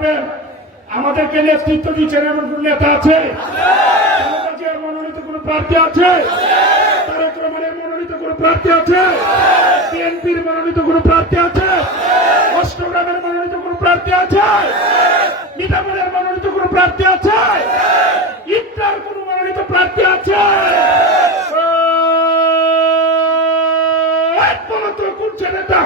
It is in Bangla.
পারবে আমাদেরকে নেতৃত্ব দিচ্ছেন এমন কোন নেতা আছে? মনোনীত কোন প্রার্থী আছে? তারেক রহমানের মনোনীত কোন প্রার্থী আছে? বিএনপির মনোনীত কোন প্রার্থী আছে? অষ্টগ্রামের মনোনীত কোন প্রার্থী আছে? মিঠাপুরের মনোনীত কোন প্রার্থী আছে? ইফতার কোন মনোনীত প্রার্থী আছে? কোন ছেলেটা